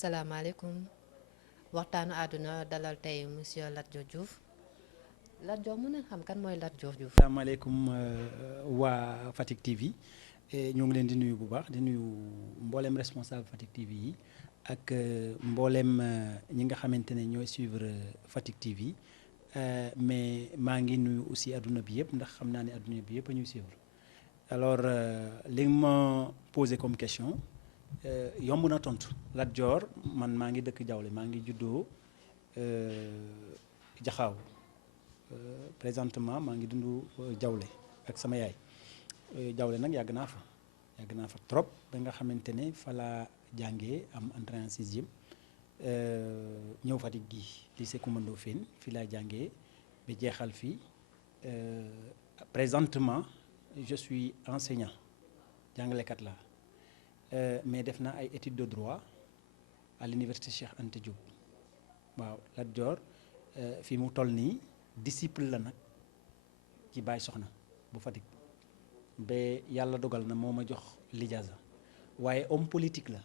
salaamaaleykum waxtaanu àdduna dalal tey monsieur Lat Dior Diouf Lat Dior mën na xam kan mooy Lat Dior Diouf. asalaamaaleykum waa Fatick TV ñoo ngi leen di nuyu bu baax di nuyu mboolem responsable Fatick TV yi ak mboolem ñi nga xamante ne ñooy suivre Fatick TV mais maa ngi nuyu aussi adduna bi yëpp ndax xam naa ne adduna bi yëpp a ñuy suivre alors li ma posé comme question yomb na tontu Lat Dior man maa ngi dëkk Diawle maa ngi juddoo Jaxaaw présentement maa ngi dund Diawle ak sama yaay Diawle nag yàgg naa fa trop ba nga xamante ne fa laa jàngee am entrée en sixième ñëw Fatick gi lycée Coumba Ndoffène fii laa jàngee ba jeexal fii présentement je suis enseignant jàngalekat laa mais def naa ay études de droit à l'université Cheikh Anta Diop waaw Lat Dior fi mu toll nii disciple la nag ci Baye Soxna bu Fatick ba yàlla dogal na moo ma jox lijaasa waaye homme politique la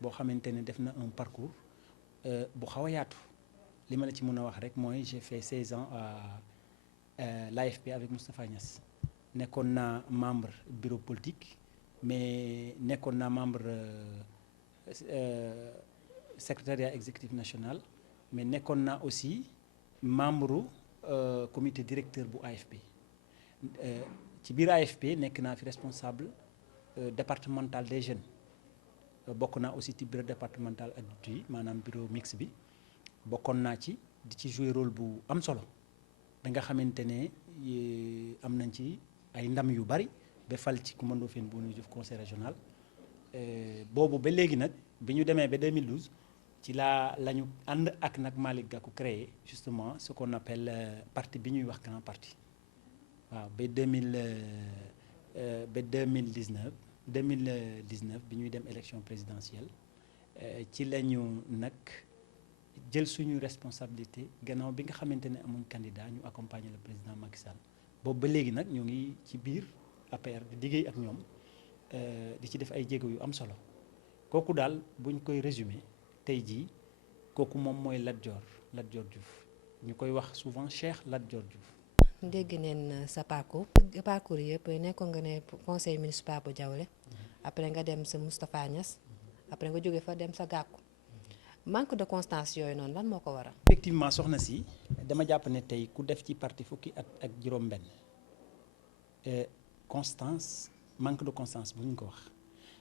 boo xamante ne def na un parcours bu xaw a yaatu li ma la ci mën a wax rek mooy j'ai fait 16 ans à l'AFP avec Moustapha Niasse nekkoon naa membre bureau politique mais nekkoon naa membre secrétariat exécutif national mais nekkoon naa aussi membre comité directeur bu AFP ci biir AFP nekk naa fi responsable départemental des jeunes bokk naa aussi ci bureau départemental adulte yi maanaam bureau mixte bi bokkoon naa ci di ci jouer rôle bu am solo ba nga xamante ne am nañ ci ay ndam yu bari ba fal ci Coumba Ndoffène bu ñu jëf conseil régional boobu ba léegi nag bi ñu demee ba 2012 ci la ñu ànd ak nag Malick Gakou créé justement ce qu'on appelle parti bi ñuy wax grand parti waaw ba 2019 bi ñuy dem élection présidentielle ci la ñu nag jël suñu responsabilité gannaaw bi nga xamante ne amuñ candidat ñu accompagner le président Macky Sall boobu ba léegi nag ñoo ngi ci biir APR di liggéey ak ñoom di ci def ay jéego yu am solo kooku daal buñ koy résumer tey jii kooku moom mooy Lat Dior Diouf ñu koy wax souvent Cheikh Lat Dior Diouf. dégg neen sa parcours yëpp nekkoon nga ne conseil municipal bu Diawle après nga dem sa Moustapha Niasse après nga jóge fa dem sa Gakou manque de constance yooyu noonu lan moo ko waral. effectivement soxna si dama jàpp ne tey ku def ci parti fukki at ak juróom-benn constance manque de constance bu ñu ko wax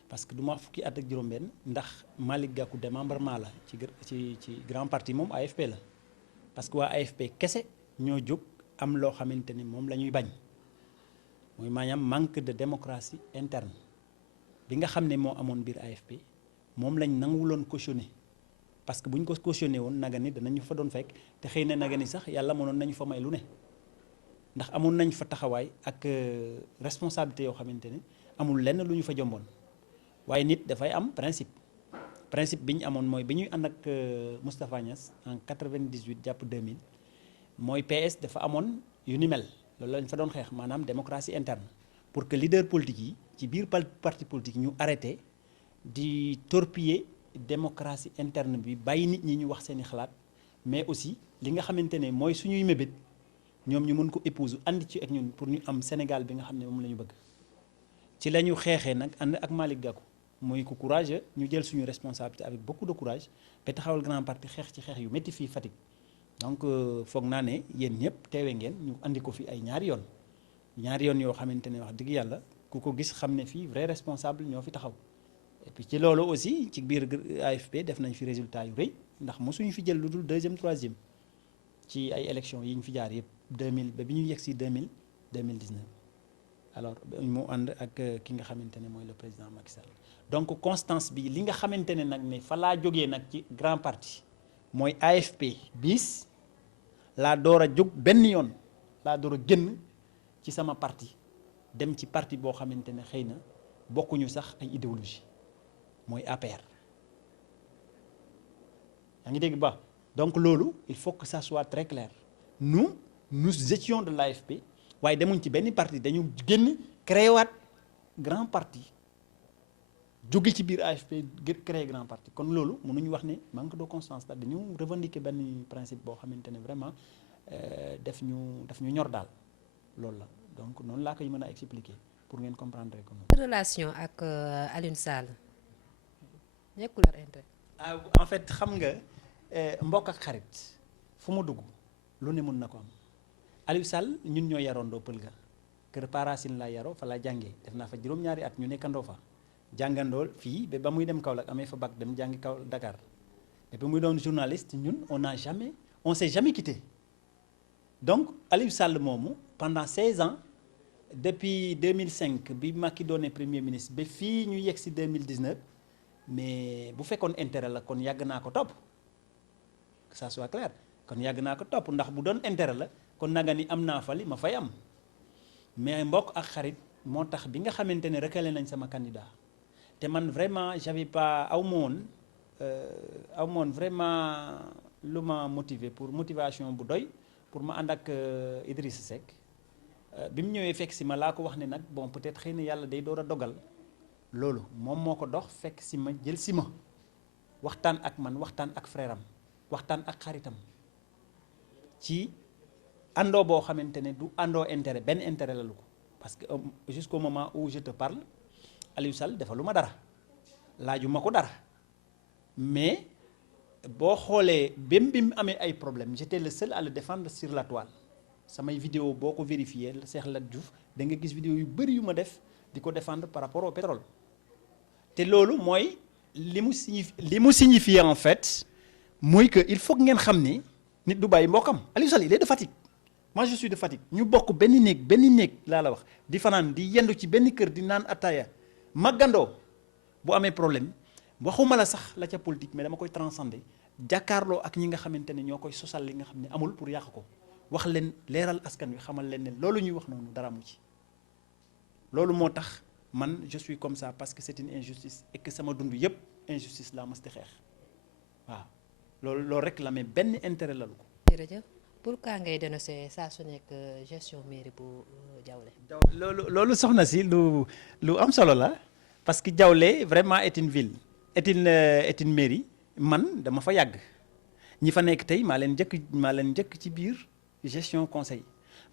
parce que du ma fukki at ak juróom-benn ndax Malick Gakou démembrement la ci grand parti moom AFP la parce que waa AFP kese ñoo jóg am loo xamante ni moom la ñuy bañ mooy maanaam manque de démocratie interne bi nga xam ne moo amoon biir AFP moom lañ nanguwuloon cautionné parce que bu ñu ko cautionné woon naga ni danañu fa doon fekk te xëy na naga ni sax yàlla mënoon nañu fa may lu ne ndax amoon nañ fa taxawaay ak responsabilité yoo xamante ne amul lenn lu ñu fa jomboon waaye nit dafay am principe bi ñu amoon mooy bi ñuy ànd ak Moustapha Niasse en 98 jàpp 2000 mooy PS dafa amoon yu ni mel loolu lañ fa doon xeex maanaam démocratie interne pour que leader politique yi ci biir parti politique ñu arrêté di torpiller démocratie interne bi bàyyi nit ñi ñu wax seeni xalaat mais aussi li nga xamante ne mooy suñuy mébét ñoom ñu mën ko épouser andi ci ak ñun pour ñu am Sénégal bi nga xam ne moom la ñu bëgg ci la ñu xeexee nag ànd ak Malick Gakou muy ko courageux ñu jël suñu responsabilité avec beaucoup de courage ba taxawal grand parti xeex ci xeex yu métti fii Fatick donc foog naa ne yéen ñëpp teewe ngeen ñu andi ko fi ay ñaari yoon yoo xamante ne wax dëgg yàlla ku ko gis xam ne fii vrai responsable ñoo fi taxaw et puis ci loolu aussi ci biir AFP def nañ fi résultat yu rëy ndax mosuñu fi jël lu dul deuxième troisième ci ay élections yi ñu fi jaar yëpp 2000 ba bi ñu yegg si 2019 alors mu ànd ak ki nga xamante ne mooy le président Macky Sall donc constance bi li nga xamante ne nag ne fa laa jógee nag ci grand parti mooy AFP bis laa door a jóg benn yoon laa door a génn ci sama parti dem ci parti boo xamante ne xëy na bokkuñu sax ay idéologie mooy APR yaa ngi dégg ba donc loolu il faut que ça soit très clair nous étions de l'AFP waaye demuñ ci benn parti dañu génn créé waat grand parti jóge ci biir AFP créer grand parti kon loolu mënuñu wax ne manque de constance daal dañu revendiquer benn principe boo xamante ne vraiment daf ñu ñor daal loolu la donc noonu laa koy mën a expliquer pour ngeen comprendre ko noonu. relation ak Alioune Sall nekkul ar intérêt. En fait xam nga mbokk ak xarit fu mu dugg lu ne mën na ko am Aliou Sall ñun ñoo yaroondoo pël ga kër Paracine laa yaroo fa laa jàngee def naa fa juróom-ñaari at ñu nekkandoo fa jàngandoo fii ba muy dem Kaolack amee fa bac dem jàngi Dakar et ba muy doon journaliste ñun on s'est jamais quitté donc Aliou Sall moomu pendant 16 ans depuis 2005 bi Macky doone premier ministre ba fii ñu yegg si 2019 mais bu fekkoon intérêt la kon yàgg naa ko topp que ça soit clair kon yàgg naa ko topp ndax bu doon intérêt la kon naga ni am naa fali ma fay am mais mbokk ak xarit moo tax bi nga xamante ne recalé nañ sama candidat te man vraiment j'avais pas aw moon vraiment lu ma motiver pour motivation bu doy pour ma ànd ak Idrissa Seck bi mu ñëwee fekk si ma laa ko wax ne nag bon peut-être xëy na yàlla day door a dogal loolu moom moo ko dox fekk si ma jël si ma waxtaan ak man waxtaan ak frère am waxtaan ak xaritam ci àndoo boo xamante ne du àndoo intérêt benn intérêt la lu ko parce que jusqu'au moment où je te parle Aliou Sall dafa lu ma dara laaju ma ko dara mais boo xoolee bém bi mu amee ay problème j'étais le seul à le défendre sur la toile samay vidéo boo ko vérifier Cheikh Lat Diouf da nga gis vidéo yu bëri yu ma def di ko défendre par rapport au pétrole te loolu mooy li mu signifie en fait mooy que il faut que ngeen xam ni nit du bàyyi mbokkam Aliou Sall il est de Fatick moi je suis de Fatick ñu bokk benn néeg laa la wax di fanaan di yendu ci benn kër di naan ataaya màggandoo bu amee problème waxuma la sax la ca politique mais dama koy transcender jàkkaarloo ak ñi nga xamante ne ñoo koy sosal li nga xam ne amul pour yàq ko wax leen leeral askan wi xamal leen ne loolu ñuy wax noonu dara mu ci loolu moo tax man je suis comme ça parce que c'est une injustice et que sama dund yëpp injustice laa mës di xeex waaw loolu rek la mais benn intérêt la lu ko. jërëjëf pourquoi ngay dénoncer saa su nekk gestion mairie bu Diaolé. loolu soxna si lu am solo la parce que Diaolé vraiment est une ville est une mairie man dama fa yàgg ñi fa nekk tey maa leen njëkk ci biir gestion conseil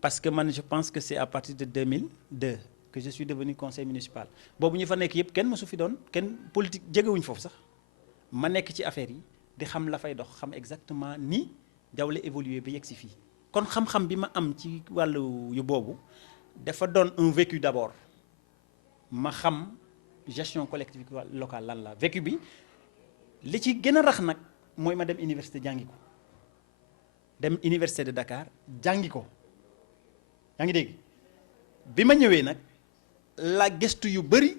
parce que man je pense que c'est à partir de 2002 que je suis devenu conseil municipal boobu ñi fa nekk yëpp kenn mësu fi doon kenn politique jegewuñ foofu sax ma nekk ci affaire yi di xam la fay dox xam exactement ni Diaolé évoluer ba yegg si fii kon xam-xam bi ma am ci wàllu yu boobu dafa doon un vécu d'abord ma xam gestion collectivité locale lan la vécu bi li ci gën a rax nag mooy ma dem université jàngi ko dem université de Dakar jàngi ko yaa ngi dégg bi ma ñëwee nag la gëstu yu bëri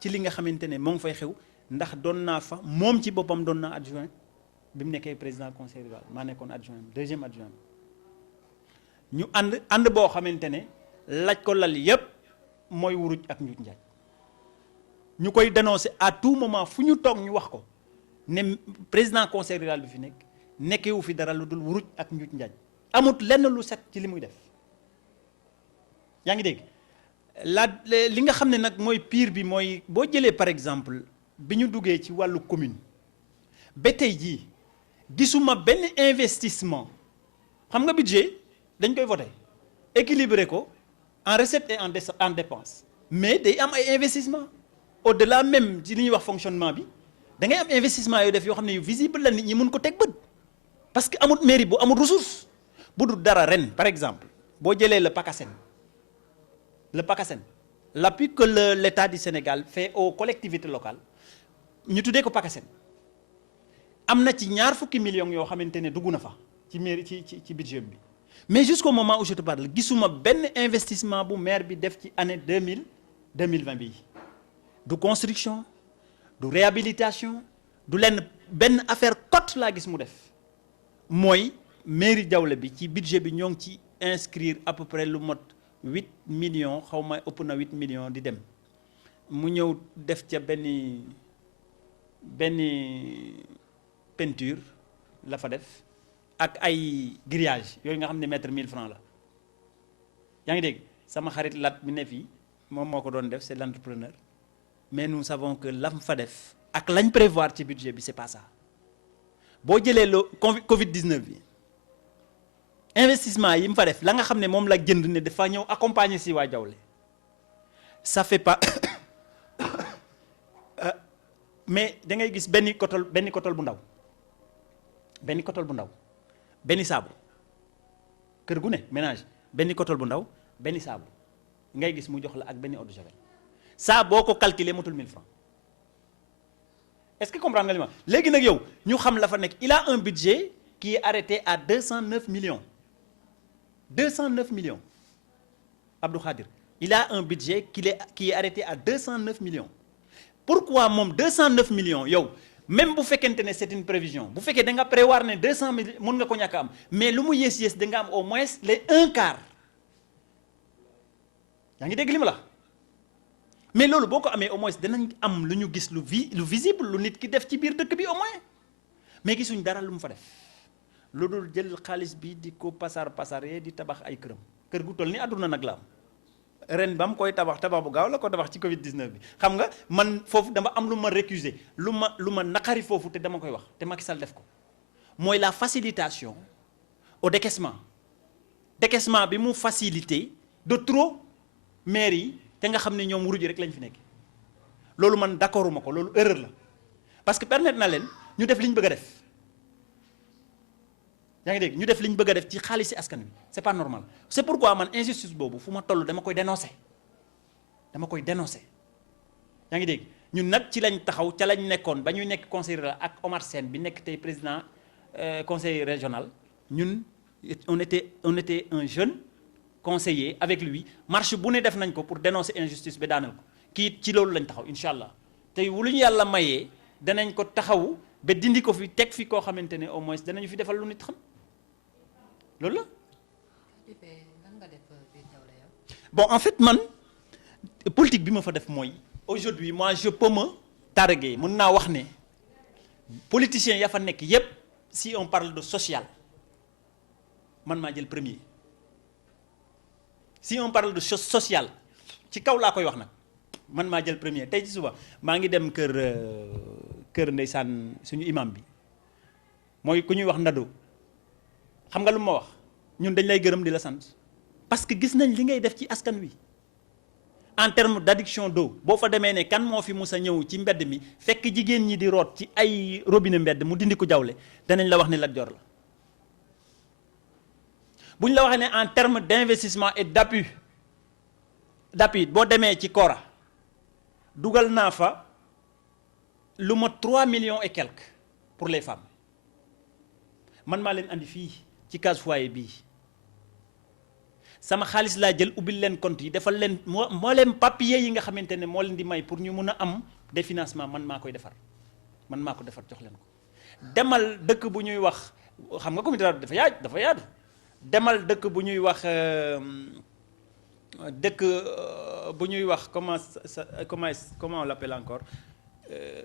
ci li nga xamante ne moo ngi fay xew ndax doon naa fa moom ci boppam doon naa adjoint bi mu nekkee président conseil rural maa nekkoon adjoint deuxième adjoint ñu ànd boo xamante ne laaj ko lal yépp mooy wuruj ak njuuj njaaj ñu koy dénoncer à tout moment fu ñu toog ñu wax ko ne président conseil rural bi fi nekkewu fi dara lu dul wuruj ak njuuj njaaj amut lenn lu set ci li muy def yaa ngi dégg li nga xam ne nag mooy pire bi mooy boo jëlee par exemple bi ñu duggee ci wàllu commune ba tey jii gisuma benn investissement xam nga budget dañ koy voter équilibré ko en recette et en dépense mais day am ay investissement au-delà même ci li ñuy wax fonctionnement bi da ngay am investissement yoo def yoo xam ne yu visible la nit ñi mun ko teg bët parce que amut mairie bu amut ressource bu dul dara ren par exemple boo jëlee le PACASEN l'appui que l'État du Sénégal fait aux collectivités locales ñu tuddee ko PACASEN am na ci 20 millions yoo xamante ne dugg na fa ci mairie ci budget bi mais jusqu'au moment où je te parle gisuma benn investissement bu maire bi def ci année 2020 bi du construction du réhabilitation du lenn benn affaire cote laa gis mu def mooy mairie Diaolé bi ci budget bi ñoo ngi ci inscrire à peu près lu mot 8 millions xaw ma ëpp na 8 millions di dem mu ñëw def ca benn peinture la fa def ak ay grillage yooyu nga xam ne mètre 1000 francs la yaa ngi dégg sama xarit Lat mi ne fii moom moo ko doon def c'est l'entrepreneur mais nous savons que lam fa def ak lañ prévoir ci budget bi c'est pas ça boo jëlee le Covid 19 bi investissement yi mu fa def la nga xam ne moom la jënd ne dafa ñëw accompagner si waa Diaoulé ça fait pas mais da ngay gis benn kotol bu ndaw benn saabu kër gu ne ménage benn kotol bu ndaw benn saabu ngay gis mu jox la ak benn eau de javel ça boo ko calculer motul 1000 francs est-ce que comprendre nga li ma léegi nag yow ñu xam la fa nekk il a un budget qui est arrêté à 209 millions Abdou Khadir il a un budget qui est arrêté à 209 millions pourquoi moom 209 millions yow même bu fekkente ne c'est une prévision bu fekkee da nga prévoir ne 200 millions mun nga ko ñàkk am mais lu mu yées da nga am au moins les un quart yaa ngi dégg li ma la mais loolu boo ko amee au moins danañ am lu ñu gis lu visible lu nit ki def ci biir dëkk bi au moins mais gisuñ dara lu mu fa def lu dul jël xaalis bi di ko pasaree di tabax ay këram kër gu toll ni àdduna nag la am ren ba mu koy tabax bu gaaw la ko tabax ci Covid 19 bi xam nga man foofu dama am lu ma récuser lu ma naqari foofu te dama koy wax te Macky Sall def ko mooy la facilitation au décaissement bi mu facilité de trop maire yi te nga xam ne ñoom wuruji rek lañ fi nekk loolu man d'accorduma ko loolu erreur la parce que permettre na leen ñu def li ñu bëgg a def yaa ngi dégg ñu def li ñu bëgg a def ci xaalis si askan wi c'est pas normal c'est pourquoi man injustice boobu fu ma toll dama koy dénoncer yaa ngi dégg ñun nag ci lañ taxaw ca lañ nekkoon ba ñuy nekk conseiller la ak Omar Sène bi nekk tey président conseil régional ñun on était un jeune conseiller avec lui marche bu ne def nañ ko pour dénoncer injustice ba daaneel ko kii ci loolu lañ taxaw incha allah tey lu ñu yàlla mayee danañ ko taxawu ba dindi ko fi teg fi koo xamante ne au moins danañu fi defal lu nit xam loolu la. bon en fait man politique bi ma fa def mooy aujourd'hui moi je peux me targuer mën naa wax ne politiciens ya fa nekk yépp si on parle de social man maa jël premier. si on parle de chose sociale ci kaw laa koy wax nag man maa jël premier tey ci suba maa ngi dem kër ndeysaan suñu imam bi mooy ku ñuy wax ndado xam nga lu ma wax ñun dañ lay gërëm di la sant parce que gis nañ li ngay def ci askan wi en terme d'adduction d'eau boo fa demee ne kan moo fi mus a ñëw ci mbedd mi fekk jigéen ñi di root ci ay robinet mbedd mu dindi ko Diaoulé danañ la wax ne Lat Dior la bu ñu la waxee ne en terme d'investissement et d'appui boo demee ci Kora dugal naa fa lu ma 3 millions et quelques pour les femmes man maa leen andi fii ci case foyer bii sama xaalis laa jël ubbil leen compte yi defal leen moo leen papier yi nga xamante ne moo leen di may pour ñu mun a am des financements man maa koy defar jox leen ko demal dëkk bu ñuy wax xam nga comité dafa yaatu demal dëkk bu ñuy wax comment on l'appelle encore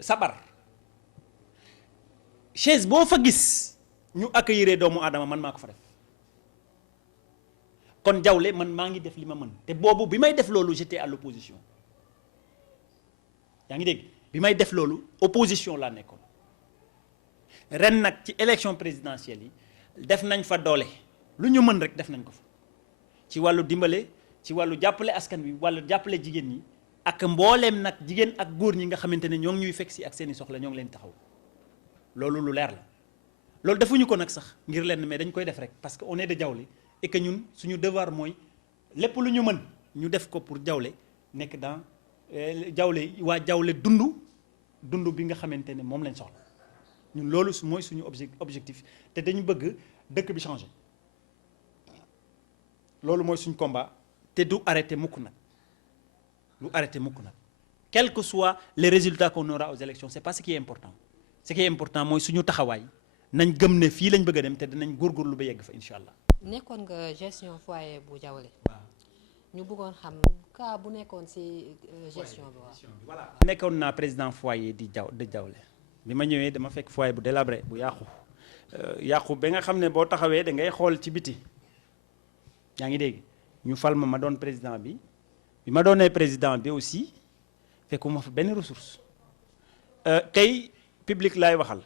Sabar chaise boo fa gis ñu accueillir doomu aadama man maa ko fa def kon Diaoulé man maa ngi def li ma mën te boobu bi may def loolu j'étais à l'opposition yaa ngi dégg bi may def loolu opposition laa nekkoon ren nag ci élection présidentielle yi def nañ fa doole lu ñu mën rek def nañ ko fa ci wàllu dimbale ci wàllu jàppale askan wi wàllu jàppale jigéen ñi ak mbooleem nag jigéen ak góor ñi nga xamante ne ñoo ngi ñuy fekk si ak seeni soxla ñoo ngi leen taxaw loolu lu leer la loolu defuñu ko nag sax ngir leen mais dañ koy def rek parce que on est de Diaoulé et que ñun suñu devoir mooy lépp lu ñu mën ñu def ko pour Diaoulé nekk dans Diaoulé waa Diaoulé dund bi nga xamante ne moom lañ soxla ñun loolu mooy suñu objectif te dañu bëgg dëkk bi changer loolu mooy suñu combat te du arrêter mukk nag quels que soient les résultats qu'on aura aux élections c'est pas ce qui est important mooy suñu taxawaay nañ gëm ne fii lañ bëgg a dem te dinañ góorgóorlu ba yegg fa incha allah. nekkoon nga gestion foyer bu Diaoulé. waaw ñu bëggoon xam cas bu nekkoon ci gestion bi waaw. voilà nekkoon naa président foyer de Diaoulé bi ma ñëwee dama fekk foyer bu délabré bu yàqu ba nga xam ne boo taxawee da ngay xool ci biti yaa ngi dégg ñu fal ma doon président bi ma doonee président bi aussi fekkuma fa benn ressource tey public laay waxal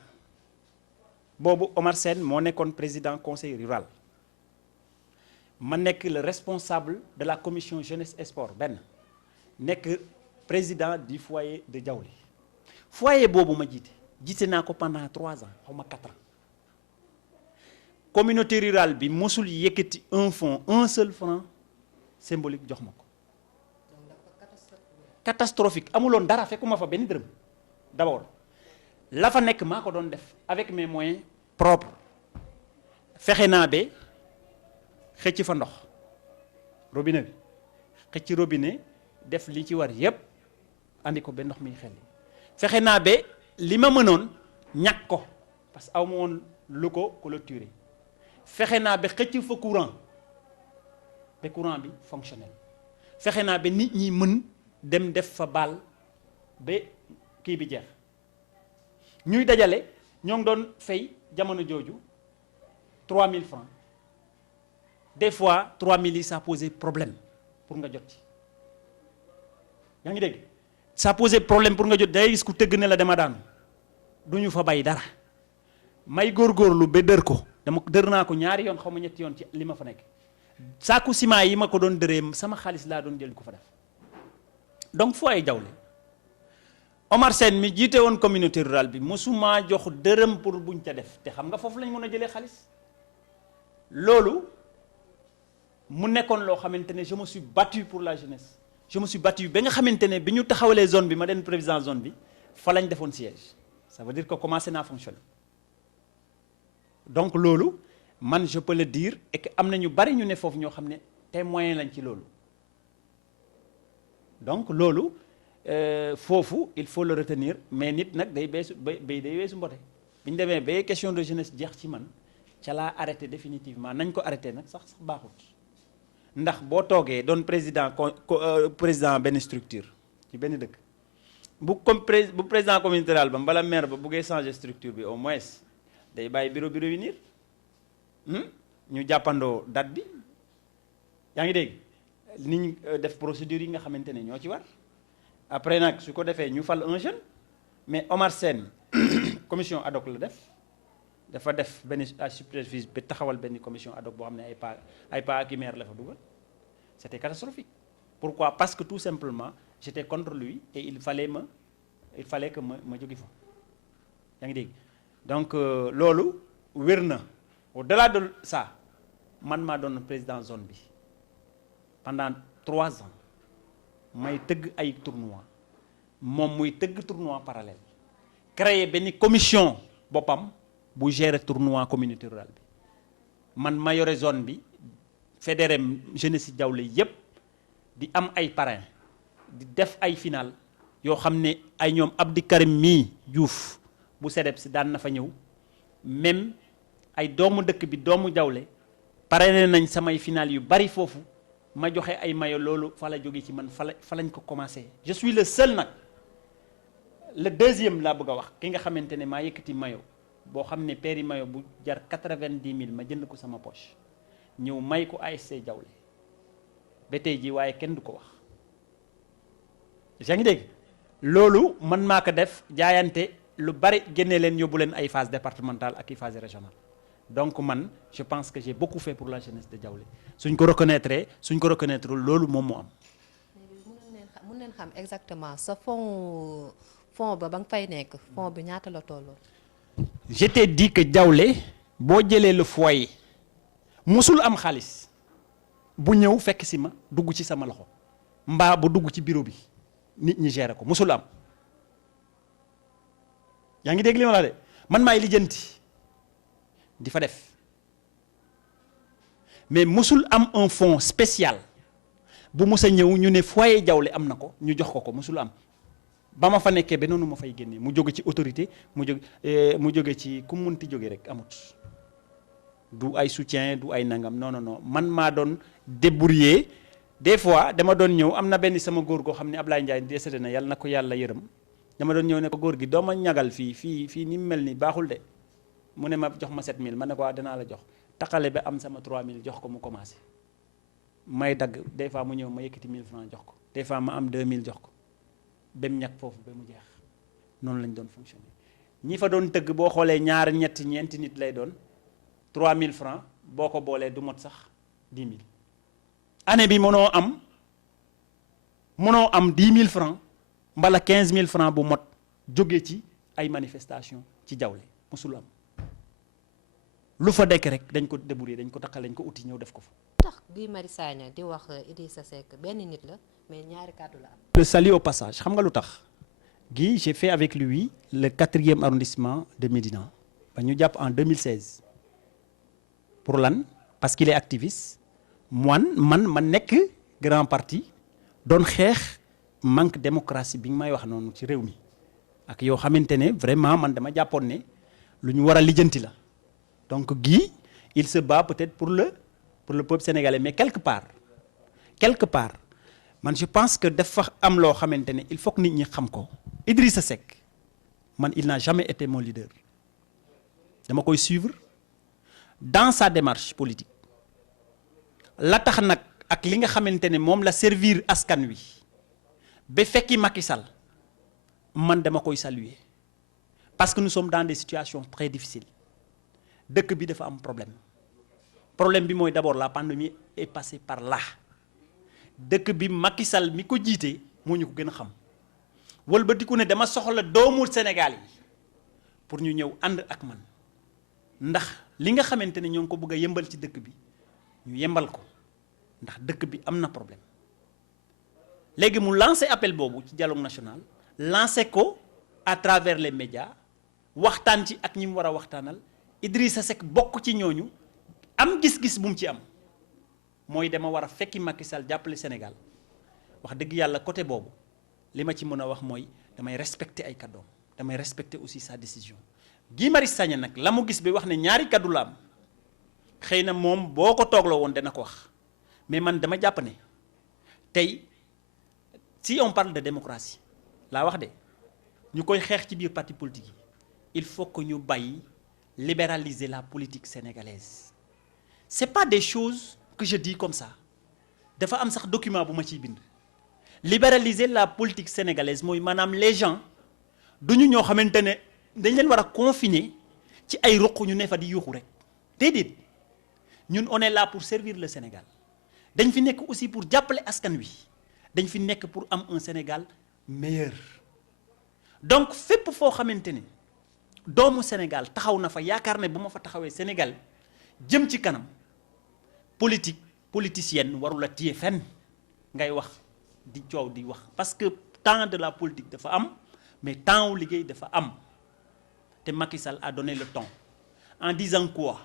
boobu Omar Sène moo nekkoon président conseil rural ma nekk le responsable de la commission jeunesse et sport benn nekk président du foyer de Diaoulé foyer boobu ma jiite naa ko pendant 3 ans xaw ma 4 ans communauté rurale bi mosul yëkkati un fonds un seul franc symbolique jox ma ko catastrophique amuloon dara fekkuma fa benn dërëm d'abord la fa nekk maa ko doon def avec mes moyens propres fexe naa ba xëcc fa ndox robinet bi xëcc robinet def li ci war yépp andi ko ba ndox mi xel fexe naa ba li ma mënoon ñàkk ko parce que aw ma woon lu ko clôturer fexe naa ba xëcc fa courant bi fonctionnel fexe naa ba nit ñi mën dem def fa baal ba kii bi jeex ñuy dajale ñoo ngi doon fay jamono jooju 3000 francs des fois 3000 yi ça posait problème pour nga jot ci yaa ngi dégg ça posait problème pour nga jot day gis ku tëgg ne la dama daanu du ñu fa bay dara may góorgóorlu ba dër ko dër naa ko ñaari yoon xaw ma ñetti yoon ci li ma fa nekk saaku ciment yi ma ko doon dëree sama xaalis laa doon jël ko fa def donc foyer Diaoulé Omar Sène mi jiite woon communauté rurale bi mosuma jox dërëm pour buñ ca def te xam nga foofu lañ mën a jëlee xaalis loolu mu nekkoon loo xamante ne je me suis battu pour la jeunesse je me suis battu ba nga xamante ne bi ñu taxawalee zone bi ma den président zone bi fa lañ defoon siège ça veut dire que commencé naa fonctionner donc loolu man je peux le dire et que am na ñu bari ñu ne foofu ñoo xam ne témoin lañ ci loolu donc loolu foofu il faut le retenir mais nit nag day day weesu mbote bi ñu demee ba question de jeunesse jeex ci man ca laa arrêté définitivement nañ ko arrêté nag sax baaxut ndax boo toogee doon président benn structure ci benn dëkk bu président communauté rurale ba mbala maire ba buggee changer structure bi au moins day bàyyi bureau bi réunir ñu jàppandoo date bi yaa ngi dégg ni ñu def procédure yi nga xamante ne ñoo ci war après nag su ko defee ñu fal un jeune mais Omar Sène commission ad hoc la dafa def benn à superficie ba taxawal benn commission ad hoc boo xam ne ay pa ak maire la fa dugal c'était catastrophique pourquoi parce que tout simplement j'étais contre lui et il fallait que ma jóge fa yaa ngi dégg donc loolu wér na au-delà de ça man maa doon président zone bi pendant 3 ans may tëgg ay tournoi moom muy tëgg tournoi parallèle créer benn commission boppam bu gérer tournoi communauté rurale bi man ma yore zone bi fédéré jeunesse Diaoulé yépp di am ay parrain di def ay final yoo xam ne ay ñoom Abdi Karim mii Diouf bu sedeb si daan na fa ñëw même ay doomu dëkk bi doomu Diaoulé parrainé nañ samay final yu bari foofu ma joxe ay mayo loolu fa la jóge ci man fa lañ ko commencé je suis le seul nag le deuxième laa bëgg a wax ki nga xamante ne maa yëkkati mayo boo xam ne paire mayo bu jar 90 000 ma jënd ko sama poche ñëw may ko ASC Diaoulé ba tey ji waaye kenn du ko wax yaa ngi dégg loolu man maa ko def jaayante lu bari génne leen yóbbu leen ay phase départementale ak i phase régionale donc man je pense que j'ai beaucoup fait pour la jeunesse de Diaoulé suñ ko reconnaître loolu moom moo am. mën neen xam exactement sa fond ba nga fay nekk fond bi ñaata la tolloon. je t'ai dit que Diaoulé boo jëlee le foyer musul am xaalis bu ñëw fekk si ma dugg ci sama loxo mbaa bu dugg ci bureau bi nit ñi gérer ko musul am yaa ngi dégg li ma la de man maay lijjanti di fa def mais musul am un fonds spécial bu mus a ñëw ñu ne foyer Diaoulé am na ko ñu jox ko musul am ba ma fa nekkee ba noonu ma fay génnee mu jóge ci autorité mu jóge ci ku munti jóge rek amut du ay soutien du ay nangam non man maa doon débrouiller des fois dama doon ñëw am na benn sama góor goo xam ne Ablaye Ndiaye décédé na yàlla na ko yàlla yërëm dama doon ñëw ne ko góor gi doo ma ñagal fii ni mu mel ni baaxul de mu ne ma jox ma 7000 ma ne ko danaa la jox taxale ba am sama 3000 jox ko mu commencé may dagg des fois mu ñëw ma yëkkati 1000 francs jox ko des fois ma am 2000 jox ko ba mu ñàkk foofu ba mu jeex noonu lañ doon fonctionner ñi fa doon tëgg boo xoolee ñaar ñeenti nit lay doon 3000 francs boo ko boolee du mot sax 10 000 année bi mënoo am 10 000 francs mbala 15 000 francs bu mot jóge ci ay manifestation ci Diaoulé mosul am lu fa dekk rek dañ ko débrouiller dañ ko takkal dañ ko uti ñëw def ko fa. tax Guy Marius Sagna di wax Idrissa Seck benn nit la mais ñaari kàddu la am. le salut au passage xam nga lu tax Guy j'ai fait avec lui le 4e arrondissement de Médina ba ñu jàpp en 2016 pour lan parce qu'il est activiste man ma nekk grand parti doon xeex manque démocratie bi nga may wax noonu ci réew mi ak yoo xamante ne vraiment man dama jàppoon ne lu ñu war a lijjanti la donc Guy il se bat peut-être pour le peuple sénégalais mais quelque part man je pense que dafa am loo xamante ne il faut que nit ñi xam ko Idrissa Seck man il n'a jamais été mon leader dama koy suivre dans sa démarche politique la tax nag ak li nga xamante ne moom la servir askan wi ba fekki Macky Sall man dama koy saluer parce que nous sommes dans des situations très difficiles dëkk bi dafa am problème bi mooy d'abord la pandémie est passée par là dëkk bi Macky Sall mi ko jiite moo ñu ko gën a xam wëlbatiku ne dama soxla doomu Sénégal yi pour ñu ñëw ànd ak man ndax li nga xamante ne ñoo ngi ko bëgg a yembal ci dëkk bi ñu yembal ko ndax dëkk bi am na problème léegi mu lancé appel boobu ci dialogue national lancé ko à travers les médias waxtaan ci ak ñi mu war a waxtaanal Idrissa Seck bokk ci ñooñu am gis-gis bu mu ci am mooy dama war a fekki Macky Sall jàppale Sénégal wax dëgg yàlla côté boobu li ma ci mën a wax mooy damay respecter ay kàddoom damay respecter aussi sa décision Guy Marius Sagna nag la mu gis bi wax ne ñaari kaddu la am xëy na moom boo ko toogloo woon dana ko wax mais man dama jàpp ne tey si on parle de démocratie laa wax de ñu koy xeex ci biir parti politique yi il faut que ñu bàyyi libéraliser la politique sénégalaise c'est pas des choses que je dis comme ça dafa am sax document bu ma ciy bind libéraliser la politique sénégalaise mooy maanaam les gens duñu ñoo xamante ne dañ leen war a confiner ci ay ruq ñu ne fa di yuuxu rek déedéet ñun on est là pour servir le Sénégal dañ fi nekk aussi pour jàppale askan wi dañ fi nekk pour am un Sénégal meilleur donc fépp foo xamante ne doomu Sénégal taxaw na fa yaakaar ne bu ma fa taxawee Sénégal jëm ci kanam politicienne warula téye fenn ngay wax di coow di wax parce que temps de la politique dafa am mais temps wu liggéey dafa am te Macky Sall a donné le temps en disant quoi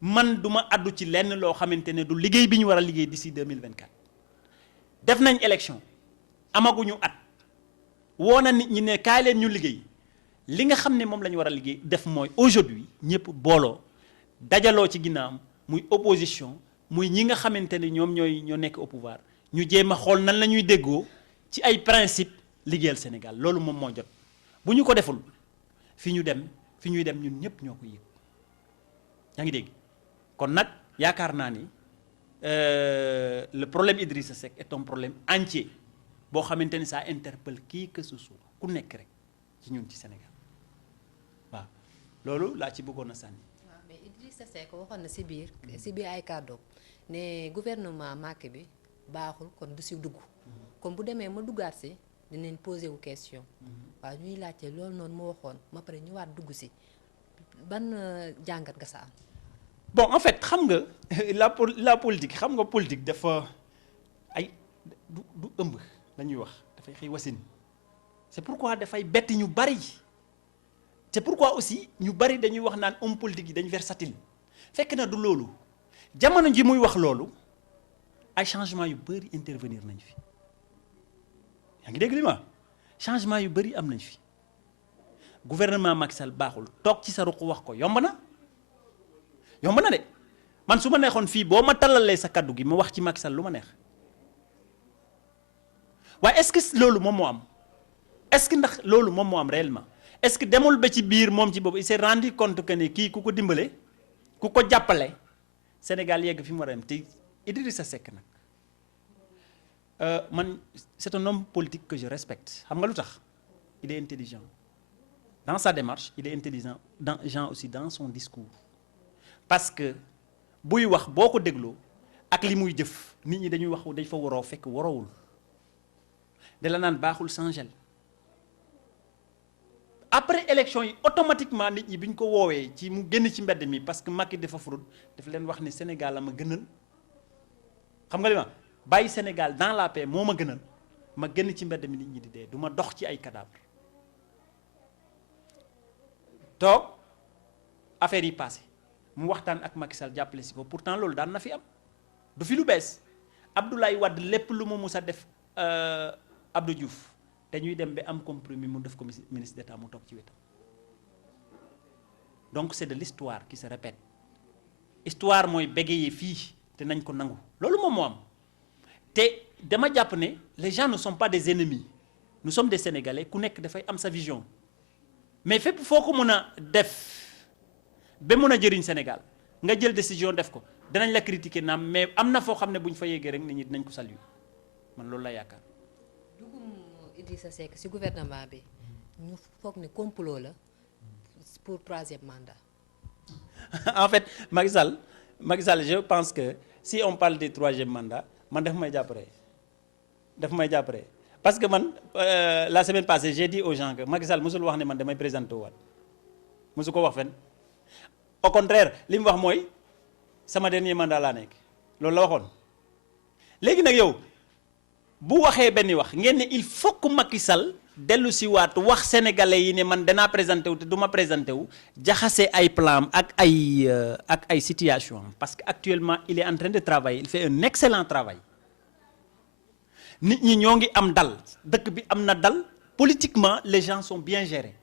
man duma addu ci lenn loo xamante ne du liggéey bi ñu war a liggéey d'ici 2024 def nañ élection amaguñu at woo na nit ñi ne kaay leen ñu liggéey li nga xam ne moom la ñu war a liggéey def mooy aujourd'hui ñëpp booloo dajaloo ci ginnaawam muy opposition muy ñi nga xamante ne ñoo nekk au pouvoir ñu jéem a xool nan la ñuy déggoo ci ay principe liggéeyal Sénégal loolu moom moo jot bu ñu ko deful fi ñuy dem ñun ñëpp ñoo ko yëg yaa ngi dégg kon nag yaakaar naa ni le problème Idrissa Seck est un problème entier boo xamante ni ça interpelle qui que ce soit ku nekk rek ci ñun ci Sénégal waaw loolu laa ci bëggoon a sànni. waaw mais Idrissa Seck waxoon na si biir ay kàddoom ne gouvernement Macky bi baaxul kon du si dugg kon bu demee ma duggaat si dinañ posé wu question waaw ñuy laajte loolu noonu mu waxoon ma pare ñëwaat dugg si ban jàngat nga sa am. bon en fait xam nga la politique xam nga politique dafa ay du ëmb la ñuy wax dafay xëy wasin c'est pourquoi dafay bett ñu bari c'est pourquoi aussi ñu bari dañuy wax naan homme politique yi dañu versatile fekk na du loolu jamono ji muy wax loolu ay changement yu bari intervenir nañ fi yaa ngi dégg li ma changement yu bari am nañ fi gouvernement Macky Sall baaxul toog ci sa ruq wax ko yomb na de man su ma neexoon fii boo ma tallalee sa kaddu gi ma wax ci Macky Sall lu ma neex waaye est-ce que loolu moom moo am est-ce que ndax loolu moom moo am réellement est-ce que demul ba ci biir moom ci boobu il s'est rendu compte que ne kii ku ko dimbale ku ko jàppale Sénégal yegg fi mu war a dem te Idrissa Seck nag man c'est un homme politique que je respecte xam nga lu tax il est intelligent dans sa démarche il est intelligent aussi dans son discours parce que buy wax boo ko dégloo ak li muy jëf nit ñi dañuy wax dañ fa waroo fekk waroowul da la naan baaxul sans gel après élection yi automatiquement nit ñi bi ñu ko woowee ci mu génn ci mbedd mi parce que Macky dafa fraude daf leen wax ni Sénégal la ma gënal xam nga li ma bàyyi Sénégal dans la paix moo ma gënal ma génn ci mbedd mi nit ñi di dee du ma dox ci ay cadavre toog affaire yi passé mu waxtaan ak Macky Sall jàppale si ko pourtant loolu daan na fi am du fi lu bees Abdoulaye Wade lépp lu mu mus a def Abdou Diouf dañuy dem ba am compromis mu def ko ministre d'État mu toog ci wetam donc c'est de l'histoire qui se répète histoire mooy bégeyee fii te nañ ko nangu loolu moom moo am te dama jàpp ne les gens ne sont pas des ennemis nous sommes des Sénégalais ku nekk dafay am sa vision mais fépp foo ko mën a def ba mën a jëriñ Sénégal nga jël décision def ko danañ la critiquer naam mais am na foo xam ne bu ñu fa yeggee rek nit ñi dinañ ko saluer man loolu la yaakaar. dugum Idrissa Seck ci gouvernement bi ñu foog ne complot la pour troisième mandat. En fait Macky Sall je pense que si on parle du troisième mandat man daf may jàppale parce que man la semaine passée j'ai dit aux gens que Macky Sall mosul wax ne man damay présenter waat mosu ko wax fen au contraire li mu wax mooy sama dernier mandat laa nekk loolu la waxoon léegi nag yow bu waxee benn wax ngeen ne il faut que Macky Sall dellu si waat wax sénégalais yi ne man danaa présenté wu te du ma présenté wu jaxase ay plan ak ay situation parce que actuellement il est en train de travailler il fait un excellent travail nit ñi ñoo ngi am dal dëkk bi am na dal politiquement les gens sont bien gérés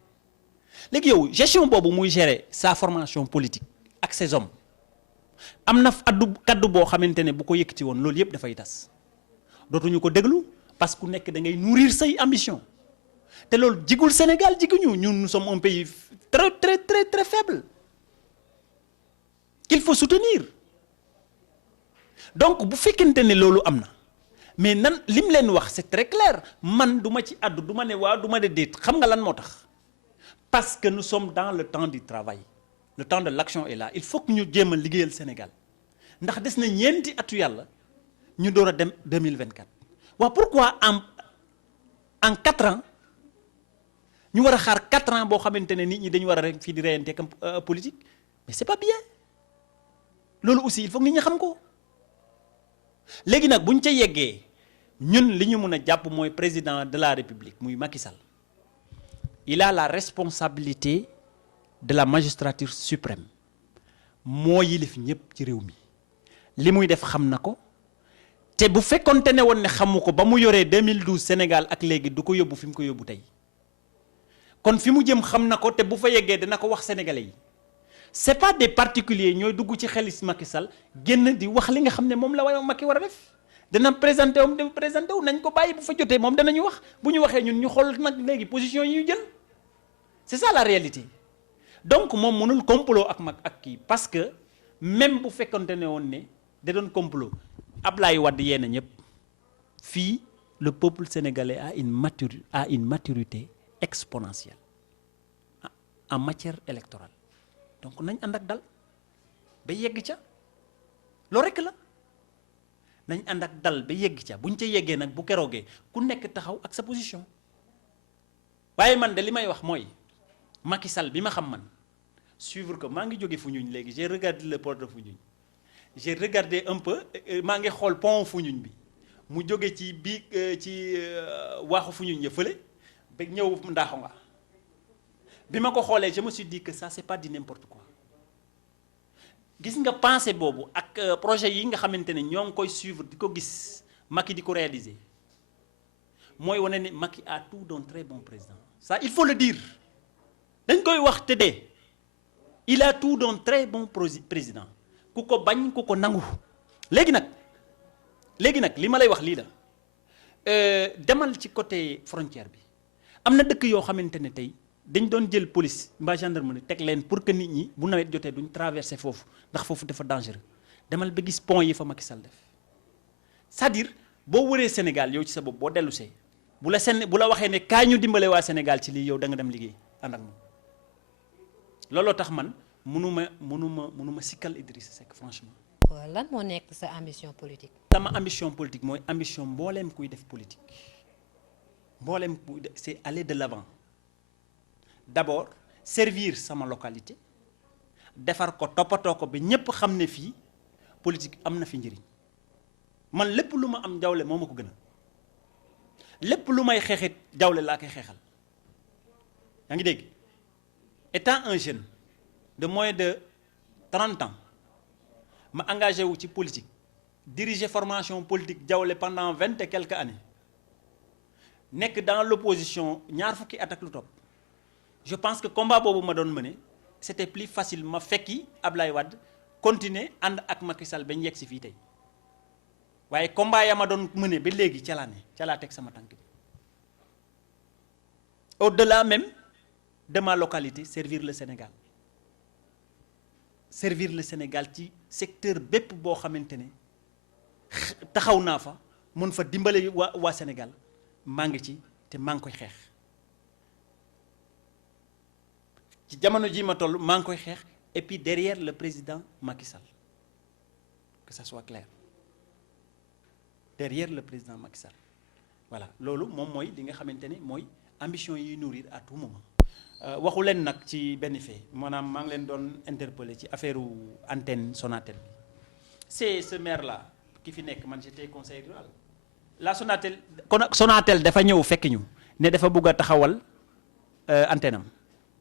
léegi yow gestion boobu muy gérer sa formation politique ak ses hommes am na kaddu boo xamante ne bu ko yëkkati woon loolu yëpp dafay tas dootuñu ko déglu parce que ku nekk da ngay nourrir say ambition te loolu jigul Sénégal jiguñu ñun nous sommes un pays très très très très faible qu'il faut soutenir donc bu fekkente ne loolu am na mais nan lim leen wax c'est très clair man du ma ci àddu du ma ne waaw du ma ne déet xam nga lan moo tax parce que nous sommes dans le temps du travail le temps de l'action est là il faut que ñu jéem a liggéeyal Sénégal ndax des na ñeenti atu yàlla ñu door a dem 2024 waaw pourquoi en 4 ans ñu war a xaar 4 ans boo xamante ne nit ñi dañu war a rek fii di reyante comme politique mais c'est pas bien loolu aussi il faut que nit ñi xam ko léegi nag bu ñu ca yeggee ñun li ñu mën a jàpp mooy président de la République muy Macky Sall il a la responsabilité de la magistrature suprême moo yilif ñëpp ci réew mi li muy def xam na ko te bu fekkonte ne woon ne xamu ko ba mu yoree 2012 Sénégal ak léegi du ko yóbbu fi mu ko yóbbu tey kon fi mu jëm xam na ko te bu fa yeggee dina ko wax sénégalais yi c'est pas des particuliers ñooy dugg ci xelis Macky Sall génn di wax li nga xam ne moom la war Macky war a def dana présenté wu nañ ko bàyyi bu fa jotee moom danañu wax bu ñu waxee ñun ñu xool nag léegi position yi ñu jël c'est ça la réalité donc moom mënul complot ak kii parce que même bu fekkonte ne woon ne da doon complot Ablaye Wade yee na ñëpp fii le peuple sénégalais a une maturité exponentielle en matière électorale donc nañ ànd ak dal ba yegg ca loolu rekk la nañ ànd ak dal ba yegg ca buñ ca yeggee nag bu keroogee ku nekk taxaw ak sa position waaye man de li may wax mooy Macky Sall bi ma xam man suivre que maa ngi jóge Foundiougne léegi j'ai regardé le port de Foundiougne j'ai regardé un peu maa ngi xool pont Foundiougne bi mu jóge ci waaxu Foundiougne ya fële ba ñëw Ndaxonga bi ma ko xoolee je me suis dit que ça c'est pas du n'importe quoi gis nga pensée boobu ak projet yi nga xamante ne ñoo ngi koy suivre di ko gis Macky di ko réaliser mooy wane ne Macky a tout d'un très bon président ça il faut le dire dañ koy wax te de il a tout d'un très bon président ku ko bañ ku ko nangu léegi nag li ma lay wax lii la demal ci côté frontière bi am na dëkk yoo xamante ne tey dañ doon jël police mbaa gendarmerie teg leen pour que nit ñi bu nawet jotee duñ traverser foofu ndax foofu dafa dangereux demal ba gis pont yi fa Macky Sall def c'est-à-dire boo wëree Sénégal yow ci sa bopp boo dellusee bu la waxee ne kaa ñu dimbale waa Sénégal ci lii yow da nga dem liggéey ànd ak moom looloo tax man mënuma sikkal Idrissa Seck franchement. lan moo nekk sa ambition politique. sama ambition politique mooy ambition mbooleem kuy def politique mbooleem kuy def c'est aller de l'avant d'abord servir sama localité defar ko toppatoo ko ba ñépp xam ne fii politique am na fi njëriñ man lépp lu ma am Diaolé moo ma ko gënal lépp lu may xeexit Diaolé laa koy xeexal yaa ngi dégg étant un jeune de moins de 30 ans ma engagé wu ci politique diriger formation politique Diaolé pendant 20 et quelques années nekk dans l'opposition ñaar fukki at ak lu topp je pense que combat boobu ma doon mëne c'était plus facile ma fekki Ablaye Wade continuer ànd ak Macky Sall ba ñu yegg si fii tey waaye combat ya ma doon mëne ba léegi ca laa teg sama tànk bi au-delà même de ma localité servir le Sénégal ci secteur bépp boo xamante ne taxaw naa fa mun fa dimbale waa Sénégal maa ngi ci te maa ngi koy xeex ci jamono ji ma toll maa ngi koy xeex et puis derrière le président Macky Sall que ça soit clair derrière le président Macky Sall voilà loolu moom mooy li nga xamante ne mooy ambition yi nourrir à tout moment. waxu leen nag ci benn fait maanaam maa ngi leen doon interpeller ci affaire antenne Sonatel bi c'est ce maire là ki fi nekk man j'étais conseiller rural la Sonatel dafa ñëw fekk ñu ne dafa bëgg a taxawal antenne am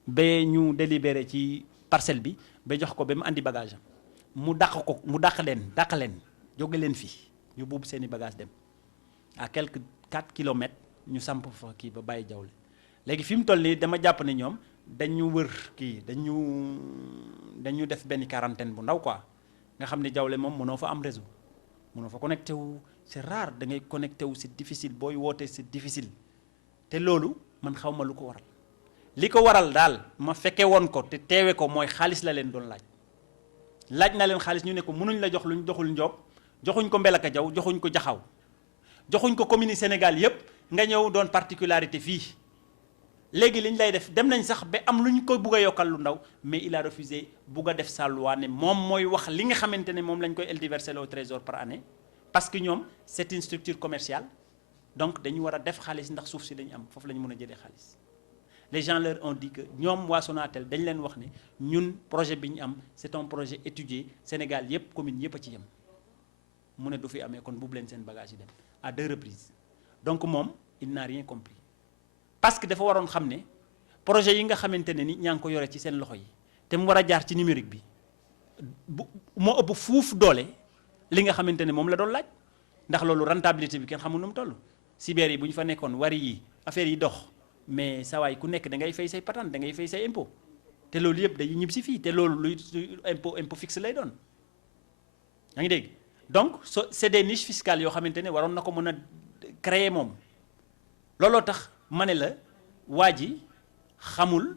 ba ñu délibéré ci parcelle bi ba jox ko ba mu andi bagage am mu dàq leen jóge leen fii ñu buub seeni bagage dem à quelques 4 kilomètres ñu samp fa kii ba bàyyi Diaolé léegi fi mu toll nii dama jàpp ne ñoom dañu wër kii dañu def benn quarantaine bu ndaw quoi nga xam ne Diaolé moom mënoo fa am réseau mënoo fa connecté wu c'est rare da ngay connecté wu c'est difficile booy wootee c'est difficile te loolu man xaw ma lu ko waral li ko waral daal ma fekke woon ko te teewe ko mooy xaalis la leen doon laaj na leen xaalis ñu ne ko mënuñ la jox luñ joxul Ndiob joxuñ ko Mbelaka Jaw joxuñ ko Jaxaw joxuñ ko commune Sénégal yépp nga ñëw doon particularité fii léegi liñ lay def dem nañ sax ba am lu ñu ko bugg a yokkal lu ndaw mais il a refusé bugg a def sa loi ne moom mooy wax li nga xamante ne moom lañ koy déverser au trésor par année parce que ñoom c'est une structure commerciale donc dañu war a def xaalis ndax suuf si dañu am foofu la ñu mën a jëlee xaalis les gens leur ont dit que ñoom waa Sonatel dañ leen wax ne ñun projet bi ñu am c'est un projet étudié Sénégal yépp commune yépp a ci yem mu ne du fi amee kon buubu leen seen bagage yi dem à 2 reprises donc moom il n'a rien compris parce que dafa waroon xam ne projet yi nga xamante ne ni ñaa ngi ko yore ci seen loxo yi te mu war a jaar ci numérique bi moo ëpp fuuf doole li nga xamante ne moom la doon laaj ndax loolu rentabilité bi kenn xamul nu mu toll cyber yi bu ñu fa nekkoon wari yi affaire yi dox mais saa waay ku nekk da ngay fay say patente da ngay fay say impôt te loolu yëpp day ñib si fii te loolu luy impôt fixe lay doon yaa ngi dégg donc c'est des niches fiscales yoo xamante ne waroon na ko mën a créer moom looloo tax ma ne la waa ji xamul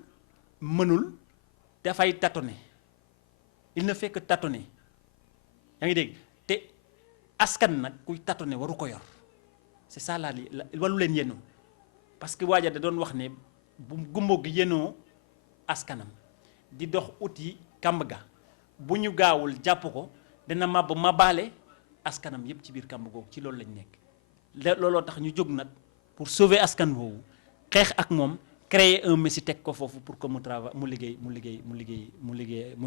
mënul dafay tâtonner il ne fait que tâtonner yaa ngi dégg te askan nag kuy tâtonner waru ko yor c'est ça la walu leen yénoo parce que waaja da doon wax ne bu gumbo gi yénoo askanam di dox uti kamb ga bu ñu gaawul jàpp ko dina mabaale askanam yépp ci biir kamb googu ci loolu lañ nekk looloo tax ñu jóg nag pour sauver askan boobu xeex ak moom créer un messi teg ko foofu pour que mu travaille mu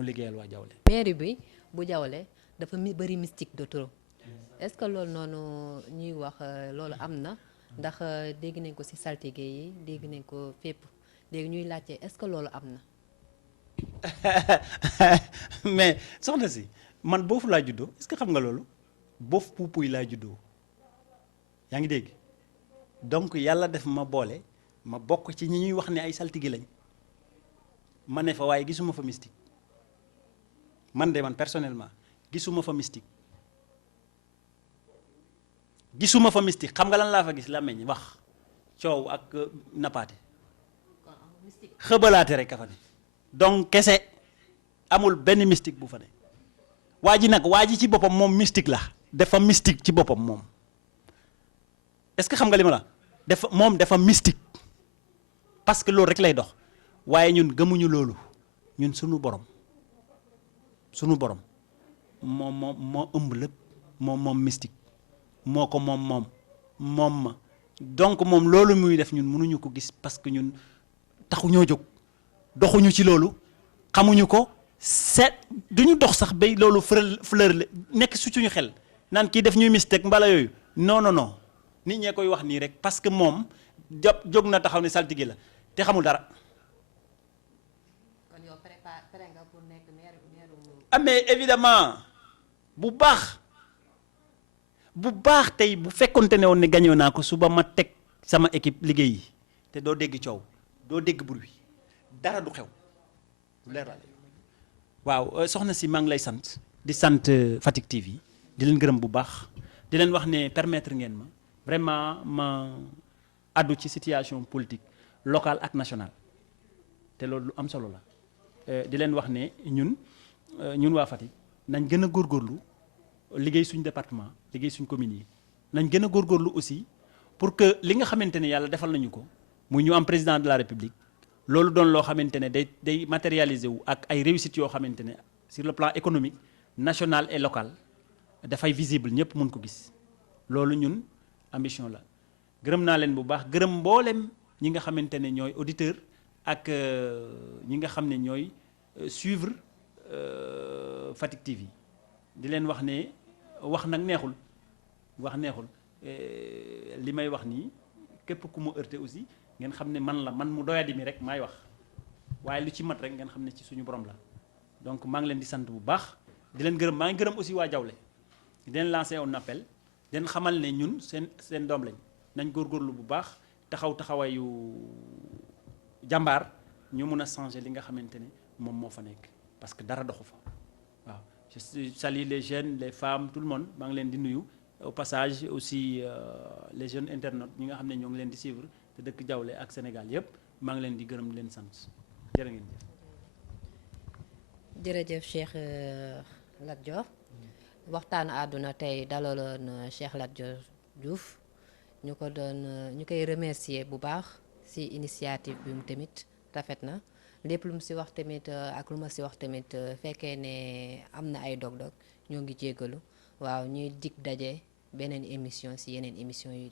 liggéeyal waa Diaolé. mairie bi bu Diaolé dafa bëri mystique de trop est-ce que loolu noonu ñuy wax loolu am na ndax dégg nañ ko ci saltige yi dégg nañ ko fépp léegi ñuy laajte est-ce que loolu am na. mais soxna si man boofu laa juddoo est-ce que xam nga loolu boofu puupuy laa juddoo yaa ngi dégg donc yàlla def ma boole ma bokk ci ñi ñuy wax ne ay saltige lañ ma ne fa waaye gisuma fa mystique man personnellement gisuma fa mystique xam nga lan laa fa gis la meñ wax coow ak nappaate xëbalaate rek a fa ne donc kese amul benn mystique bu fa ne waa ji ci boppam moom mystique la dafa mystique ci boppam moom est-ce que xam nga li ma la moom dafa mystique parce que loolu rek lay dox waaye ñun gëmuñu loolu ñun sunu borom moo ëmb lépp moom mystique moo ko moom ma donc moom loolu muy def ñun mënuñu ko gis parce que ñun taxuñoo jóg doxuñu ci loolu xamuñu ko duñu dox sax bay loolu fleur la nekk su suñu xel naan kii def ñuy mystique mbala yooyu non nit ñee koy wax nii rek parce que moom jóg na taxaw ne saltige la te xamul dara. kon yow pare nga pour nekk maire. ah mais évidemment bu baax tey bu fekkonte ne woon ne gañoo naa ko suba ma teg sama équipe liggéey yi te doo dégg coow doo dégg bruit dara du xew leer la waaw soxna si maa ngi lay sant di sant Fatick TV di leen gërëm bu baax di leen wax ne permettre ngeen ma vraiment ma addu ci situation politique locale ak nationale te loolu lu am solo la di leen wax ne ñun waa Fatick nañ gën a góorgóorlu liggéey suñ département liggéey suñ communes yi nañ gën a góorgóorlu aussi pour que li nga xamante ne yàlla defal nañu ko muy ñu am président de la république loolu doon loo xamante ne day matérialiser wu ak ay réussites yoo xamante ne sur le plan économique national et local dafay visible ñëpp mun ko gis loolu ñun ambition la gërëm naa leen bu baax gërëm mboolem ñi nga xamante ne ñooy auditeur ak ñi nga xam ne ñooy suivre Fatick TV di leen wax ne wax nag neexul li may wax nii képp ku ma heurté aussi ngeen xam ne man mu doyadi mi rek maay wax waaye lu ci mat rek ngeen xam ne ci suñu borom la donc maa ngi leen di sant bu baax di leen gërëm maa ngi gërëm aussi waa Diawlé di leen lancer un appel di leen xamal ne ñun seen doom lañ nañ góorgóorlu bu baax taxawaayu jàmbaar ñu mun a changer li nga xamante ne moom moo fa nekk parce que dara doxu fa waaw je salue les jeunes les femmes tout le monde maa ngi leen di nuyu au passage aussi les jeunes internautes ñi nga xam ne ñoo ngi leen di suivre te dëkk Diawlé ak Sénégal yëpp maa ngi leen di gërëm di leen sant jërë ngeen jëf. jërëjëf Cheikh Lat Dior waxtaanu àdduna tey dalaloon Cheikh Lat Dior Diouf ñu koy remercier bu baax ci initiative bi mu tamit rafet na lépp lu mu ci wax tamit ak lu ma ci wax tamit fekkee ne am na ay dog-dog ñoo ngi jéggalu waaw ñuy dig daje beneen émission ci yeneen émission yi